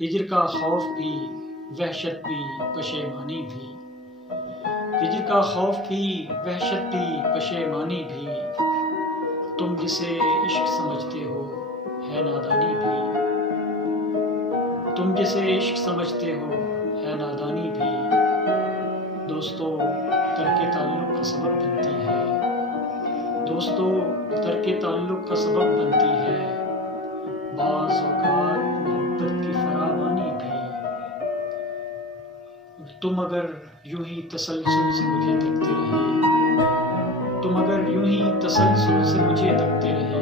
हिज्र का खौफ भी, वहशत भी, पशेमानी भी। हिज्र का खौफ भी, वहशत भी, पशेमानी भी। तुम जिसे इश्क समझते हो है नादानी भी। तुम जिसे इश्क समझते हो है नादानी भी। दोस्तों तर्के ताल्लुक का सबब बनती है। दोस्तों तर्के ताल्लुक का सबब बनती है। बाज़ औक़ात मोहब्बत की फरावानी भी। तुम अगर यूं ही तसलसल से मुझे तकते रहे, तुम अगर यूं ही तसलसल से मुझे तकते रहे,